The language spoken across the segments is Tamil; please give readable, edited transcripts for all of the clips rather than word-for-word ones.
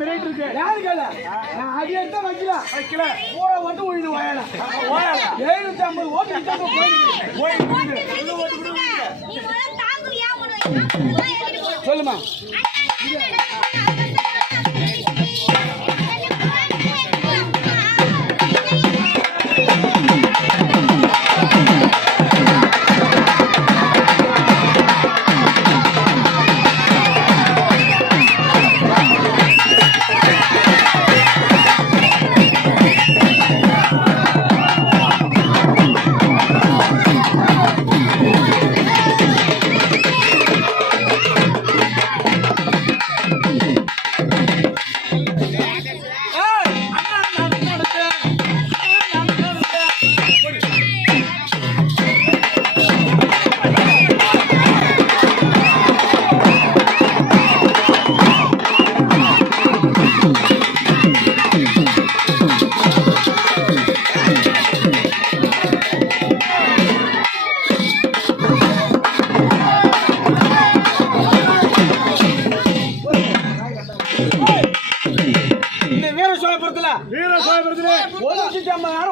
மிரேட் இருக்கு. யாரு கேள? நான் அது எடுத்து வைக்கல. போற வந்து ஓடி வாயல. 750 ஓட்டு கிட்ட போயிடுது. சொல்லுமா.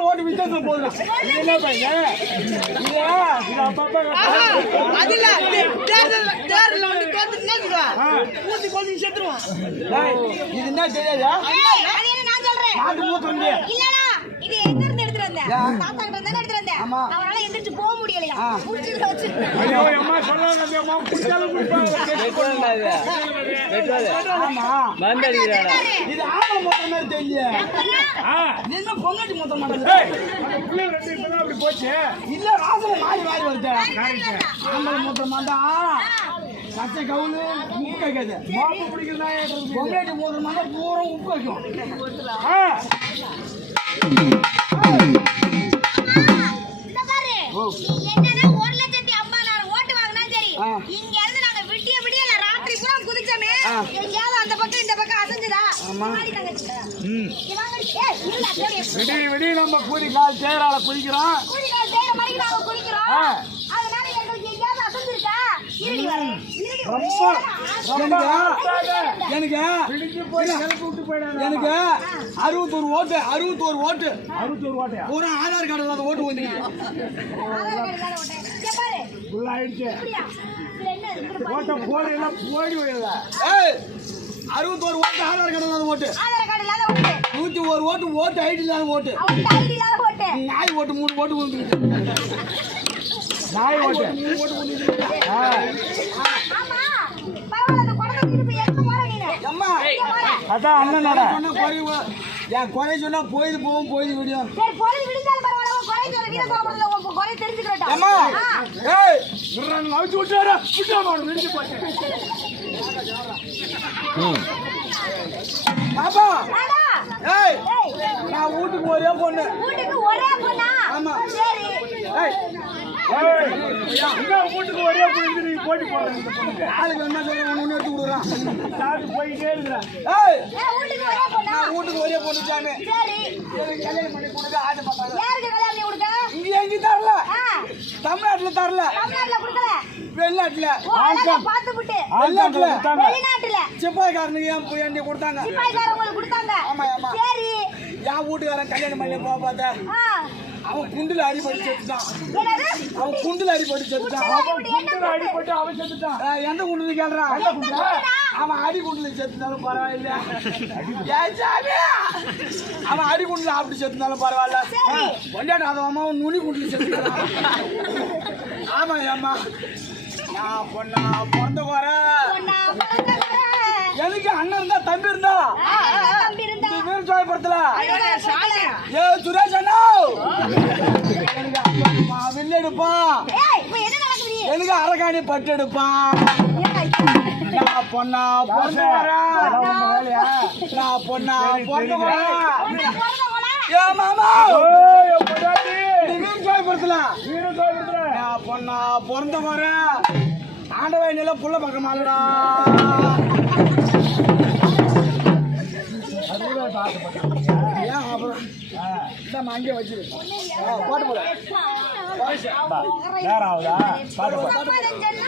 ஓட்டு வித்தியாசம் போதும். என்ன பையன் இது என்ன தெரியாதா? நாட்டு மூத்த போக முடியலையா? இது ஆம்பளை மொத்த மாதிரி தெரியல. பொங்கட்டி மொத்த மாட்டேன் போச்சு. இல்ல ராசனை மாறி மாறி வருது. ஆம்பளை மொத்த மாட்டான். சச்சை கவுளு உப்பு வைக்காது. பொங்கட்டி மொத்த மாட்டா பூரா உப்பு வைக்கும். இங்க இருந்து நாங்க விடிய விடிய ராத்திரி பூரா குதிச்சோமே, எங்கயாவது அந்த பக்கம் இந்த பக்கம் அசைஞ்சதா? விடிய நம்ம கூலிக்கால் தேரால குதிக்கிறோம். அதனால எங்களுக்கு எங்கயாவது அசைஞ்சிருக்கா? எனக்கு 61 ஓட்டு ஒரு ஆதார் கார்டு இல்லாத ஓட்டு வந்து ஓட்ட போடி போயிடல. 61 ஓட்டு ஆதார் கார்டு இல்லாத ஓட்டு, 101 ஓட்டு ஐடி இல்லாத ஓட்டு, நாய் ஓட்டு 3 ஓட்டு வந்துருக்கு. நாய் ஓட்டு 3 ஓட்டு வந்துருக்கு. அதான் அண்ணனோட என் குறை சொன்னா போயிது போகும் போயிது விடியும். பாப்பா நான் வீட்டுக்கு ஒரே பொண்ணு. ஆமா வீட்டுக்கு ஒரே பொண்ணு. நீ போட்டி போடுற ஆளுக்கு என்ன சொல்ற ஒண்ணு எடுத்து விடுறான். போயிட்டே இருக்கிறேன். நான் வீட்டுக்கு ஒரே பொண்ணு சாமி. கல்யாணம் பண்ணி கொடுக்க ஆசைப்பட்டாங்க. இங்க எங்கேயும் தரல, தமிழ்நாட்டுல தரல, வெளிநாட்டுல சிப்பாய்க்காரனுக்கு என் கொடுத்தாங்க. ஆமா ஆமா என் வீட்டுக்காரன் கல்யாணம் பண்ணி போக பார்த்தா அவன் குண்டுல அடிபட்டு செத்துட்டான். அவன் செத்துட்டான். எந்த குண்டுல கேள்றான்? அவன் அடி குண்டுல செத்துனாலும் பரவாயில்ல. அவன் அடி குண்டுல அப்படி செத்துனாலும் பரவாயில்ல. கொண்டாடாதவமா நுனி குண்டுல செத்துனான். ஆமா ஏமா நான் பொண்ணா பிறந்த போற. எனக்கு அண்ணன் இருந்தா தம்பி இருந்தா வீரசாயபுரத்துல சுரேஷ் அண்ணா வில்லு எடுப்பான். எனக்கு அரகாணி பட்டு எடுப்பான். நான் பொண்ணா பிறந்த போற. நான் பொண்ணா பிறந்த போற. ஏ மாமா வீரசாயபுரத்துல நான் பொண்ணா பிறந்த போற. ஆண்டவன் நில புள்ள பக்கமாலடா. ஏன் அப்புறம் அங்கே வச்சிரு பாட்டு போட நேரம் ஆகுதா? பாட்டு